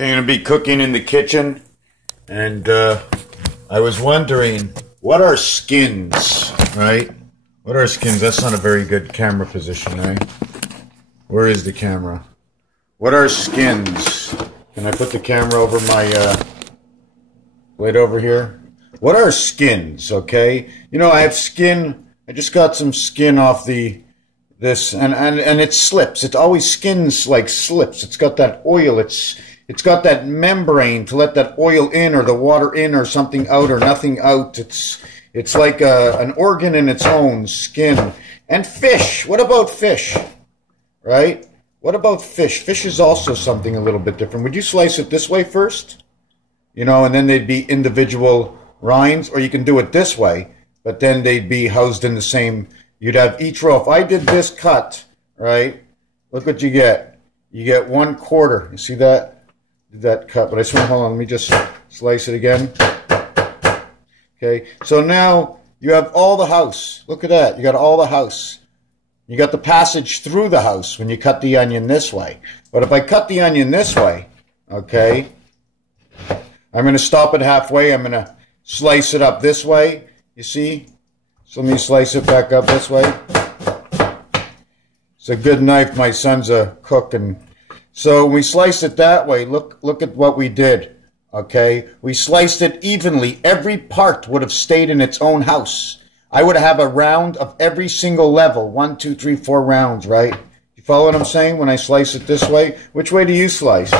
Okay, I'm going to be cooking in the kitchen, and I was wondering, what are skins, right? What are skins? That's not a very good camera position, right? Where is the camera? What are skins? Can I put the camera over my plate over here? What are skins, okay? You know, I have skin. I just got some skin off this, and it slips. It always skins like slips. It's got that oil. It's got that membrane to let that oil in or the water in or something out or nothing out. It's like an organ in its own, skin. And fish. What about fish? Right? What about fish? Fish is also something a little bit different. Would you slice it this way first? You know, and then they'd be individual rinds, or you can do it this way, but then they'd be housed in the same. You'd have each row. If I did this cut, right, look what you get. You get 1/4. You see that? Did that cut, but I swear, hold on, let me just slice it again. Okay, so now you have all the house. Look at that. You got all the house. You got the passage through the house when you cut the onion this way. But if I cut the onion this way, okay, I'm going to stop it halfway. I'm going to slice it up this way. You see? So let me slice it back up this way. It's a good knife. My son's a cook, and so we sliced it that way. Look at what we did. Okay, we sliced it evenly. Every part would have stayed in its own house. I would have a round of every single level. 1, 2, 3, 4 rounds, right? You follow what I'm saying when I slice it this way? Which way do you slice?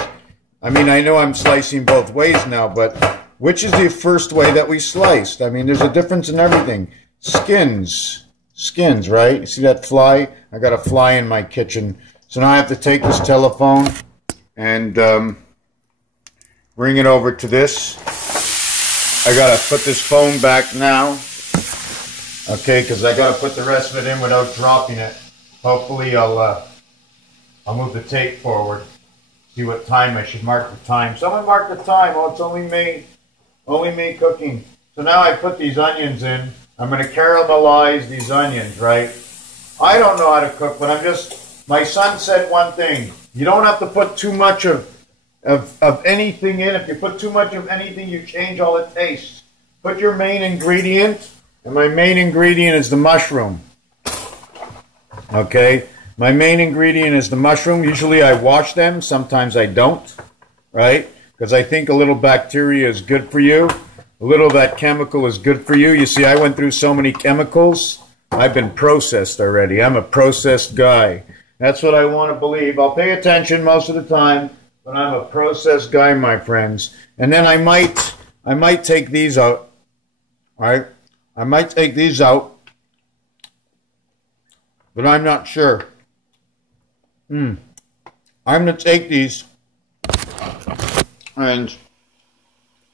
I mean, I know I'm slicing both ways now, but which is the first way that we sliced? I mean, there's a difference in everything. Skins, right? You see that fly? I got a fly in my kitchen. So now I have to take this telephone and bring it over to this. I got to put this phone back now. Okay, because I got to put the rest of it in without dropping it. Hopefully I'll move the tape forward. See what time I should mark the time. Someone mark the time. Oh, it's only me cooking. So now I put these onions in. I'm going to caramelize these onions, right? I don't know how to cook, but my son said one thing. You don't have to put too much of anything in. If you put too much of anything, you change all the taste. Put your main ingredient, and my main ingredient is the mushroom. Okay? My main ingredient is the mushroom. Usually I wash them. Sometimes I don't, right? Because I think a little bacteria is good for you. A little of that chemical is good for you. You see, I went through so many chemicals. I've been processed already. I'm a processed guy. That's what I want to believe. I'll pay attention most of the time, but I'm a processed guy, my friends. And then I might take these out. All right? I might take these out, but I'm not sure. I'm going to take these and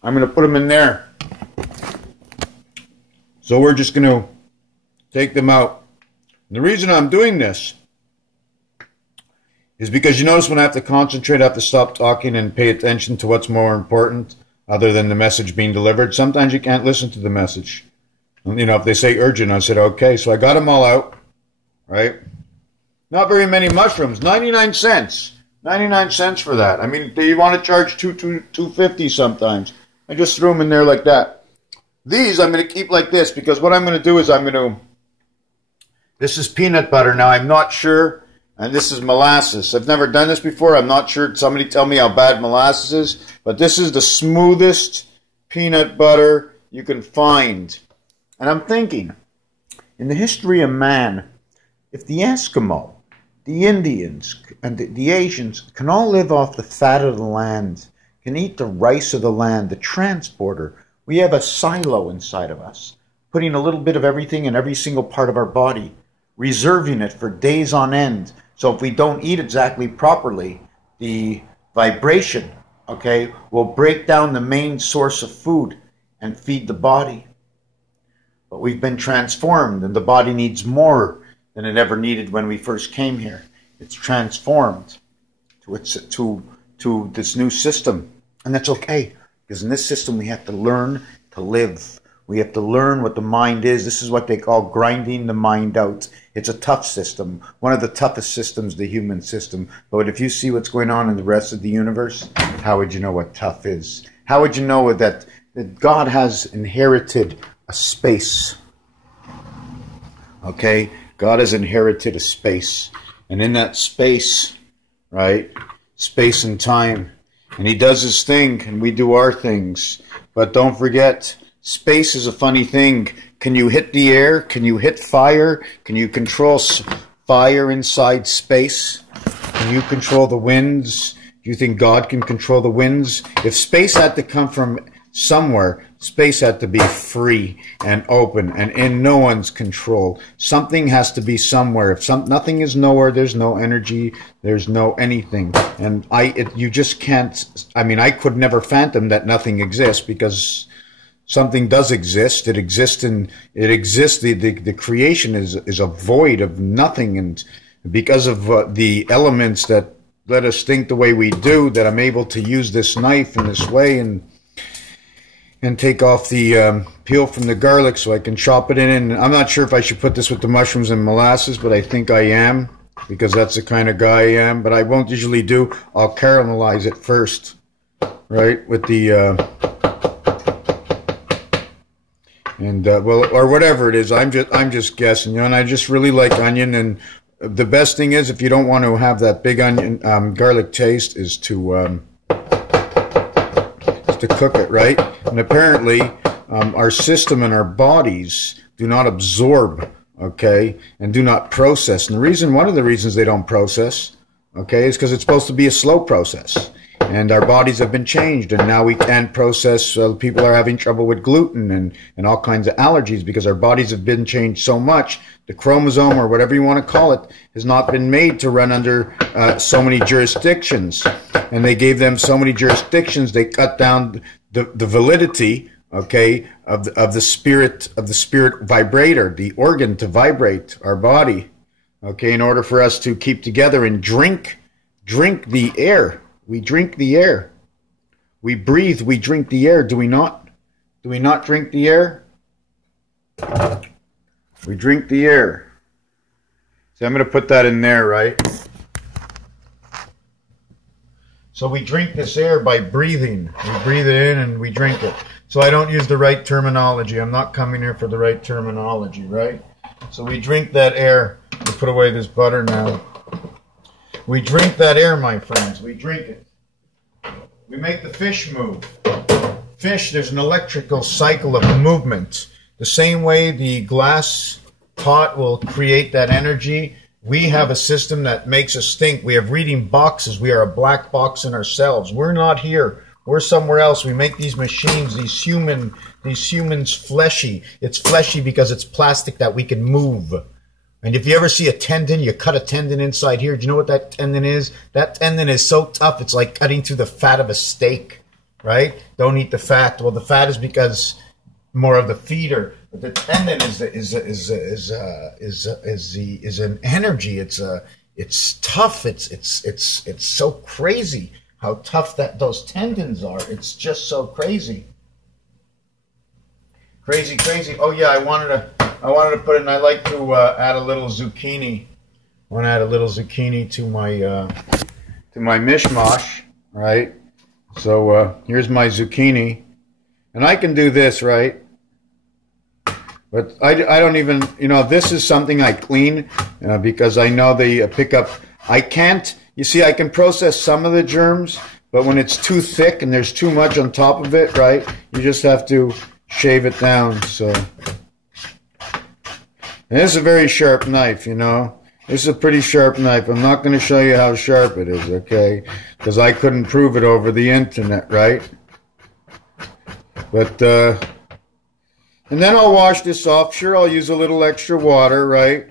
I'm going to put them in there. So we're just going to take them out. And the reason I'm doing this is because you notice when I have to concentrate, I have to stop talking and pay attention to what's more important other than the message being delivered. Sometimes you can't listen to the message. You know, if they say urgent, I said, okay. So I got them all out, right? Not very many mushrooms. 99 cents. 99 cents for that. I mean, do you want to charge $2.50 sometimes? I just threw them in there like that. These I'm going to keep like this because what I'm going to do is this is peanut butter. Now, I'm not sure, and this is molasses. I've never done this before. I'm not sure. Somebody tell me how bad molasses is. But this is the smoothest peanut butter you can find. And I'm thinking, in the history of man, if the Eskimo, the Indians, and the Asians can all live off the fat of the land, can eat the rice of the land, the transporter, we have a silo inside of us, putting a little bit of everything in every single part of our body, reserving it for days on end. So if we don't eat exactly properly, the vibration, okay, will break down the main source of food and feed the body. But we've been transformed, and the body needs more than it ever needed when we first came here. It's transformed to this new system, and that's okay, because in this system we have to learn to live. We have to learn what the mind is. This is what they call grinding the mind out. It's a tough system, one of the toughest systems, the human system. But if you see what's going on in the rest of the universe, how would you know what tough is? How would you know that God has inherited a space? Okay? God has inherited a space. And in that space, right, space and time, and he does his thing, and we do our things. But don't forget, space is a funny thing. Can you hit the air? Can you hit fire? Can you control fire inside space? Can you control the winds? Do you think God can control the winds? If space had to come from somewhere, space had to be free and open and in no one's control. Something has to be somewhere. If nothing is nowhere, there's no energy, there's no anything. And you just can't, I mean, I could never fathom that nothing exists, because something does exist. It exists, the creation is a void of nothing. And because of the elements that let us think the way we do, that I'm able to use this knife in this way and take off the peel from the garlic so I can chop it in. And I'm not sure if I should put this with the mushrooms and molasses, but I think I am, because that's the kind of guy I am. But I won't usually do. I'll caramelize it first, right, with the well, or whatever it is. I'm just guessing, you know. And I just really like onion. And the best thing is, if you don't want to have that big onion garlic taste, is to cook it, right? And apparently our system and our bodies do not absorb, okay, and do not process. And one of the reasons they don't process, okay, is because it's supposed to be a slow process. And our bodies have been changed, and now we can't process. People are having trouble with gluten and all kinds of allergies, because our bodies have been changed so much. The chromosome, or whatever you want to call it, has not been made to run under so many jurisdictions. And they gave them so many jurisdictions, they cut down the validity, okay, of the spirit vibrator, the organ to vibrate our body, okay, in order for us to keep together and drink the air. We drink the air. We breathe, we drink the air. Do we not? Do we not drink the air? We drink the air. So I'm going to put that in there, right? So we drink this air by breathing. We breathe it in and we drink it. So I don't use the right terminology. I'm not coming here for the right terminology, right? So we drink that air. We put away this butter now. We drink that air, my friends. We drink it. We make the fish move. Fish, there's an electrical cycle of movement. The same way the glass pot will create that energy, we have a system that makes us think. We have reading boxes. We are a black box in ourselves. We're not here. We're somewhere else. We make these machines, these humans fleshy. It's fleshy because it's plastic that we can move. And if you ever see a tendon, you cut a tendon inside here. Do you know what that tendon is? That tendon is so tough, it's like cutting through the fat of a steak, right? Don't eat the fat. Well, the fat is because more of the feeder. But the tendon is an energy. It's tough. It's so crazy how tough those tendons are. It's just so crazy. Crazy. Oh yeah, I wanted to put in. I like to add a little zucchini. I want to add a little zucchini to my mishmash, right? So here's my zucchini, and I can do this, right? But I don't even, you know, this is something I clean because I know they pick up. I can't. You see, I can process some of the germs, but when it's too thick and there's too much on top of it, right? You just have to shave it down. So, and this is a very sharp knife, you know. This is a pretty sharp knife. I'm not going to show you how sharp it is, okay? Because I couldn't prove it over the internet, right? But and then I'll wash this off. Sure, I'll use a little extra water, right?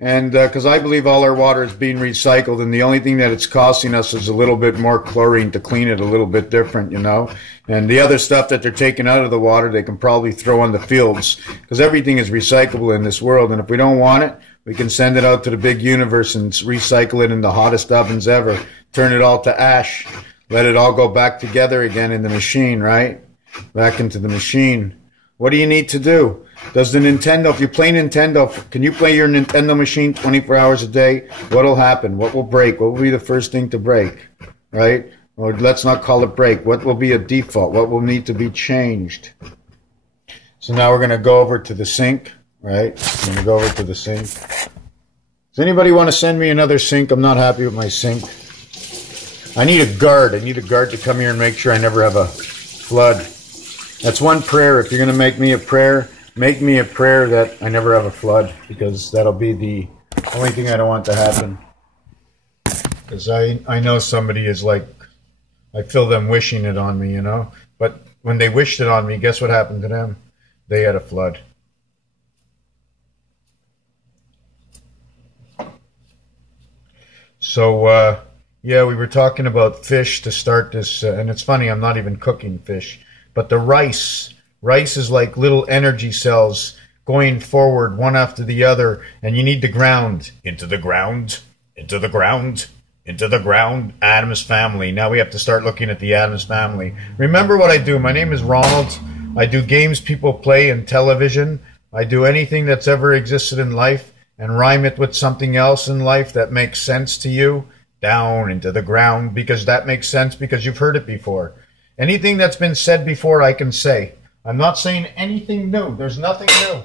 And because I believe all our water is being recycled, and the only thing that it's costing us is a little bit more chlorine to clean it a little bit different, you know. And the other stuff that they're taking out of the water, they can probably throw on the fields, because everything is recyclable in this world. And if we don't want it, we can send it out to the big universe and recycle it in the hottest ovens ever. Turn it all to ash. Let it all go back together again in the machine, right? Back into the machine. What do you need to do? Does the Nintendo, if you play Nintendo, can you play your Nintendo machine 24 hours a day? What'll happen? What will break? What will be the first thing to break? Right? Or let's not call it break. What will be a default? What will need to be changed? So now we're going to go over to the sink, right? I'm going to go over to the sink. Does anybody want to send me another sink? I'm not happy with my sink. I need a guard. I need a guard to come here and make sure I never have a flood. That's one prayer. If you're going to make me a prayer that I never have a flood, because that'll be the only thing I don't want to happen. Because I know somebody is like, I feel them wishing it on me, you know. But when they wished it on me, guess what happened to them? They had a flood. So, yeah, we were talking about fish to start this, and it's funny, I'm not even cooking fish. But the rice is like little energy cells going forward one after the other, and you need the ground. Into the ground, into the ground, into the ground. Addams Family. Now we have to start looking at the Addams Family. Remember what I do. My name is Ronald. I do games people play in television. I do anything that's ever existed in life and rhyme it with something else in life that makes sense to you. Down into the ground, because that makes sense because you've heard it before. Anything that's been said before, I can say. I'm not saying anything new. There's nothing new.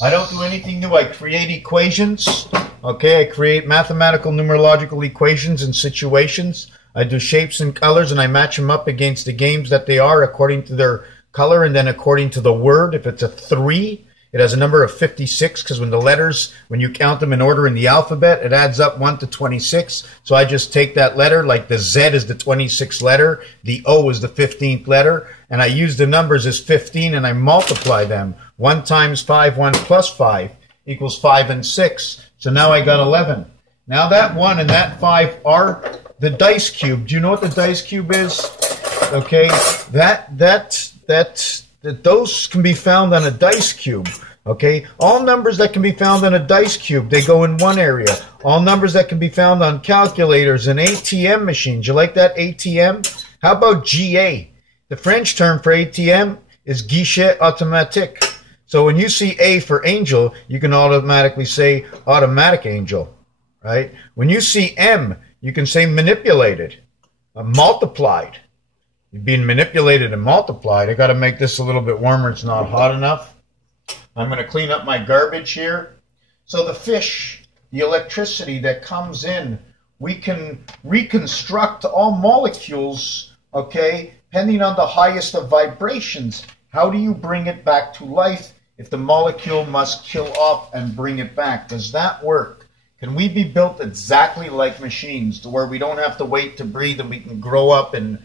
I don't do anything new. I create equations. Okay, I create mathematical numerological equations and situations. I do shapes and colors, and I match them up against the games that they are according to their color and then according to the word. If it's a 3, it has a number of 56, because when the letters, when you count them in order in the alphabet, it adds up 1 to 26. So I just take that letter, like the Z is the 26th letter, the O is the 15th letter, and I use the numbers as 15 and I multiply them. 1 times 5, 1 plus 5 equals 5 and 6. So now I got 11. Now that 1 and that 5 are the dice cube. Do you know what the dice cube is? Okay, those can be found on a dice cube. Okay, all numbers that can be found on a dice cube, they go in one area. All numbers that can be found on calculators and ATM machines. You like that, ATM? How about GA? The French term for ATM is guichet automatique. So when you see A for angel, you can automatically say automatic angel, right? When you see M, you can say manipulated, multiplied. You're being manipulated and multiplied. I got to make this a little bit warmer. It's not hot enough. I'm going to clean up my garbage here. So the fish, the electricity that comes in, we can reconstruct all molecules, okay, depending on the highest of vibrations. How do you bring it back to life if the molecule must kill off and bring it back? Does that work? Can we be built exactly like machines to where we don't have to wait to breathe and we can grow up in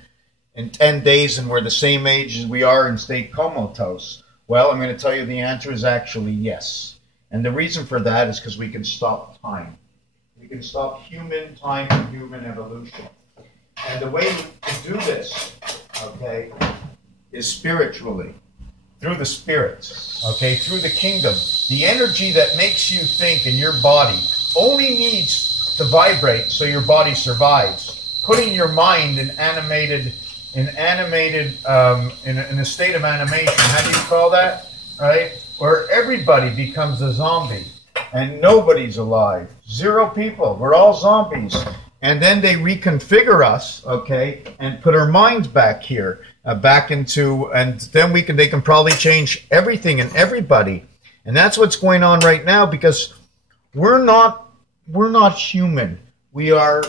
10 days and we're the same age as we are and stay comatose? Well, I'm going to tell you the answer is actually yes. And the reason for that is because we can stop time. We can stop human time and human evolution. And the way to do this, okay, is spiritually. Through the spirits, okay, through the kingdom. The energy that makes you think in your body only needs to vibrate so your body survives. Putting your mind in in a state of animation, how do you call that? Right? Where everybody becomes a zombie and nobody's alive. 0 people. We're all zombies. And then they reconfigure us, okay, and put our minds back here, back into, and then they can probably change everything and everybody. And that's what's going on right now, because we're not human. We are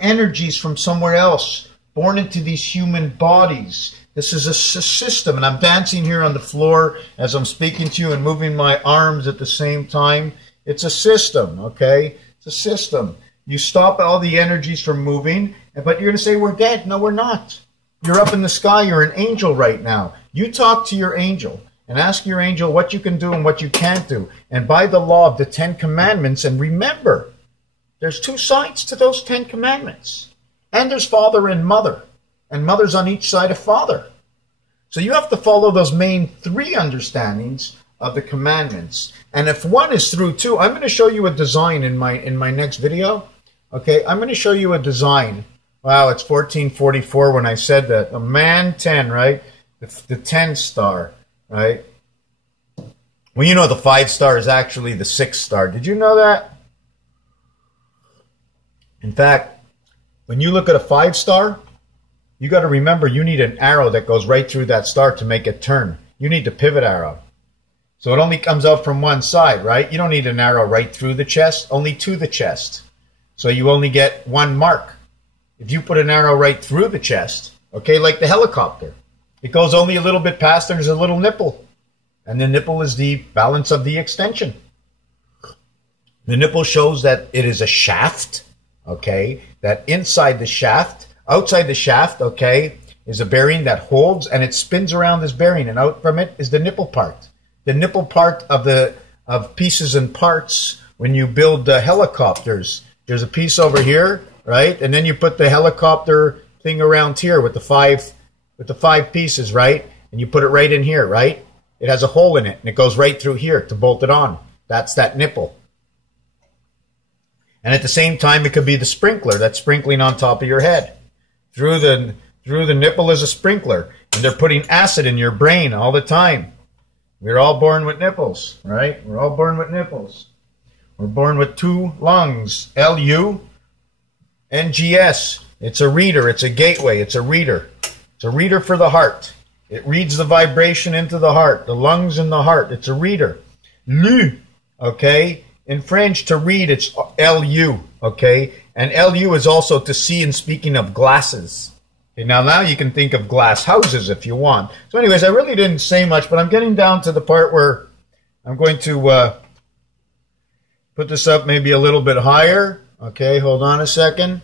energies from somewhere else, born into these human bodies. This is a system, and I'm dancing here on the floor as I'm speaking to you and moving my arms at the same time. It's a system, okay? It's a system. You stop all the energies from moving, but you're going to say, we're dead. No, we're not. You're up in the sky. You're an angel right now. You talk to your angel and ask your angel what you can do and what you can't do. And by the law of the 10 commandments, and remember, there's 2 sides to those 10 commandments. And there's father and mother's on each side of father. So you have to follow those main 3 understandings of the commandments. And if one is through 2, I'm going to show you a design in my next video. Okay, I'm going to show you a design. Wow, it's 1444 when I said that. A man 10, right? The 10 star, right? Well, you know the 5 star is actually the 6 star. Did you know that? In fact, When you look at a 5-star, you got to remember you need an arrow that goes right through that star to make it turn. You need the pivot arrow. So it only comes out from one side, right? You don't need an arrow right through the chest, only to the chest. So you only get one mark. If you put an arrow right through the chest, okay, like the helicopter, it goes only a little bit past, there's a little nipple. And the nipple is the balance of the extension. The nipple shows that it is a shaft, okay, that inside the shaft, outside the shaft, okay, is a bearing that holds and it spins around this bearing, and out from it is the nipple part. The nipple part of pieces and parts when you build helicopters. There's a piece over here, right? And then you put the helicopter thing around here with the five pieces, right? And you put it right in here, right? It has a hole in it and it goes right through here to bolt it on. That's that nipple. And at the same time, it could be the sprinkler that's sprinkling on top of your head. Through the nipple is a sprinkler, and they're putting acid in your brain all the time. We're all born with nipples, right? We're all born with nipples. We're born with 2 lungs, L-U-N-G-S. It's a reader. It's a gateway. It's a reader. It's a reader for the heart. It reads the vibration into the heart, the lungs and the heart. It's a reader. Lu, okay? In French, to read, it's L-U, okay? And L-U is also to see, and speaking of glasses. Okay, now you can think of glass houses if you want. So anyways, I really didn't say much, but I'm getting down to the part where I'm going to put this up maybe a little bit higher. Okay, hold on a second.